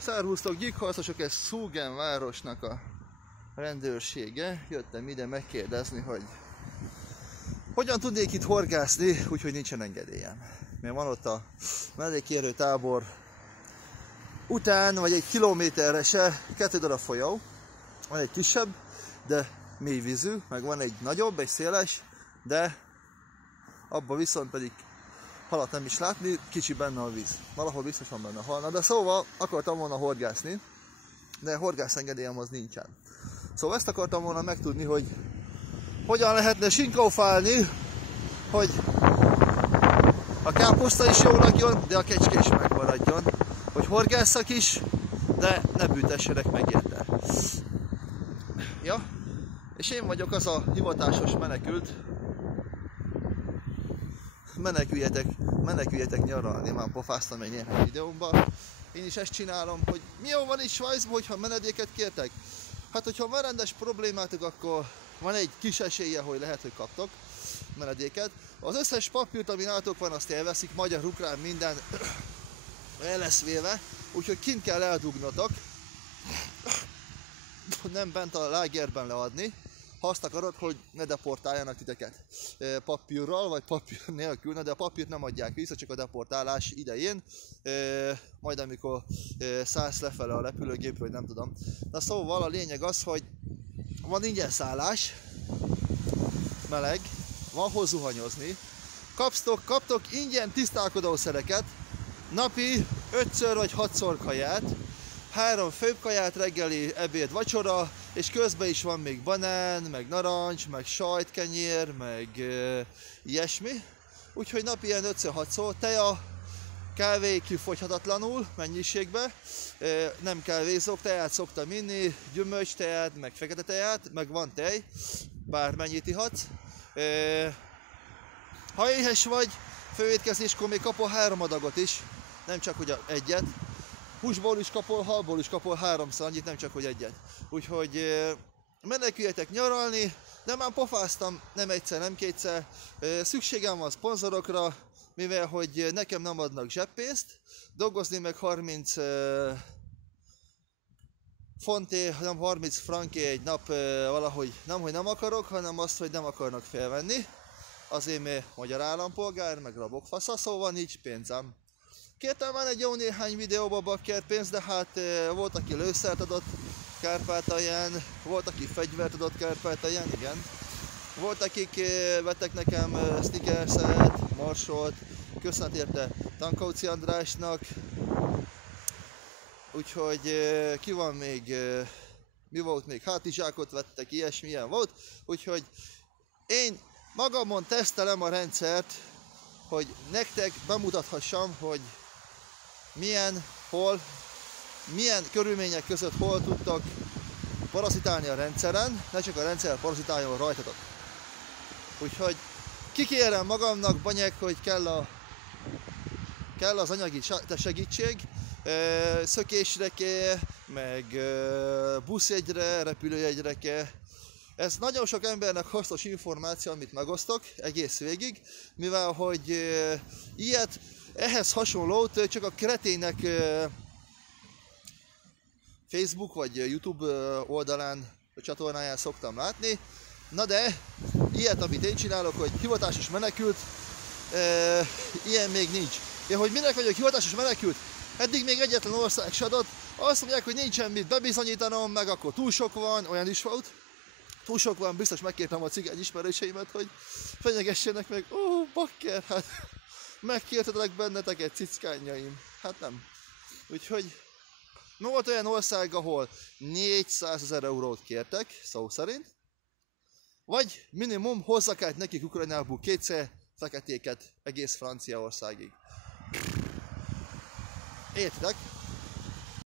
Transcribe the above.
Szervusztok, gyíkharcosok, ez Szúgen városnak a rendőrsége. Jöttem ide megkérdezni, hogy hogyan tudnék itt horgászni, úgyhogy nincsen engedélyem. Mert van ott a menedékkérő tábor után, vagy egy kilométerre se 2 darab folyó. Van egy kisebb, de mélyvízű, meg van egy nagyobb, egy széles, de abban viszont pedig halat nem is látni, kicsi benne a víz. Valahol biztos van benne hal. Na de szóval akartam volna horgászni, de horgászengedélyem az nincsen. Szóval ezt akartam volna megtudni, hogy hogyan lehetne sinkófálni, hogy a káposzta is jól lakjon, de a kecske is megmaradjon. Hogy horgásszak is, de ne büntessenek meg érte. Ja, és én vagyok az a hivatásos menekült. Meneküljetek nyaralni, már pofáztam egy néhány videómban. Én is ezt csinálom, hogy mi jó van itt Svájcban, hogyha menedéket kértek? Hát, hogyha van rendes problémátok, akkor van egy kis esélye, hogy lehet, hogy kaptok menedéket. Az összes papírt, ami nálatok van, azt elveszik, magyar, ukrán, minden el lesz véve, úgyhogy kint kell eldugnotok, nem bent a lágerben leadni, ha azt akarod, hogy ne deportáljanak titeket papírral, vagy papír nélkül, de a papírt nem adják vissza, csak a deportálás idején, majd amikor szállsz lefele a repülőgépről, vagy nem tudom. Na szóval a lényeg az, hogy van ingyen szállás, meleg, van hol zuhanyozni, kaptok ingyen tisztálkodószereket, napi 5-ször vagy 6-szor kaját, 3 főbb kaját, reggeli, ebéd, vacsora, és közben is van még banán, meg narancs, meg sajtkenyér, meg ilyesmi. Úgyhogy napi ilyen 5-6-szor, teja, kávé kifogyhatatlanul mennyiségbe, nem kávézok, teját szoktam inni, gyümölcs teját, meg fekete teját, meg van tej, bármennyit ihatsz. Ha éhes vagy, főétkezéskor még kapol 3 adagot is, nem csak hogy egyet. Húsból is kapol, halból is kapol 3-szor annyit, nem csak hogy egyet. Úgyhogy meneküljetek nyaralni, de már pofáztam nem egyszer, nem kétszer. Szükségem van szponzorokra, mivel hogy nekem nem adnak zseppénzt. Dolgozni meg 30 fonté, nem 30 franké egy nap valahogy nem, hogy nem akarok, hanem azt, hogy nem akarnak felvenni. Azért mert magyar állampolgár, meg rabok fasza, szóval nincs pénzem. Kértem már egy jó néhány videóba bakker pénzt, de hát volt, aki lőszert adott Kárpátalján, volt, aki fegyvert adott Kárpátalján, igen. Volt, akik vettek nekem stickerset, marsolt, köszönet érte Tankóci Andrásnak. Úgyhogy ki van még, mi volt még, hátizsákot vettek, ilyesmilyen volt. Úgyhogy én magamon tesztelem a rendszert, hogy nektek bemutathassam, hogy milyen, hol, milyen körülmények között hol tudtok parazitálni a rendszeren, ne csak a rendszer parazitáljon rajtatok. Úgyhogy kikérem magamnak, banyek, hogy kell az anyagi segítség, szökésre kell, meg buszjegyre, repülőjegyre kell. Ez nagyon sok embernek hasznos információ, amit megosztok egész végig, mivel hogy ilyet, ehhez hasonlót csak a kretének Facebook vagy YouTube oldalán, a csatornáján szoktam látni. Na de, ilyet, amit én csinálok, hogy hivatásos menekült, ilyen még nincs. Ja, hogy minek vagyok hivatásos menekült? Eddig még egyetlen ország se adott. Azt mondják, hogy nincsen mit bebizonyítanom, meg akkor túl sok van, olyan is volt. Túl sok van, biztos megkértem a cigány ismerőseimet, hogy fenyegessenek meg. Ó, bakker, hát megkértetek benneteket, cickányaim. Hát nem. Úgyhogy volt olyan ország, ahol 400 000 eurót kértek, szó szerint. Vagy minimum hozzak át nekik Ukrajnából 2 feketéket egész Franciaországig. Értitek?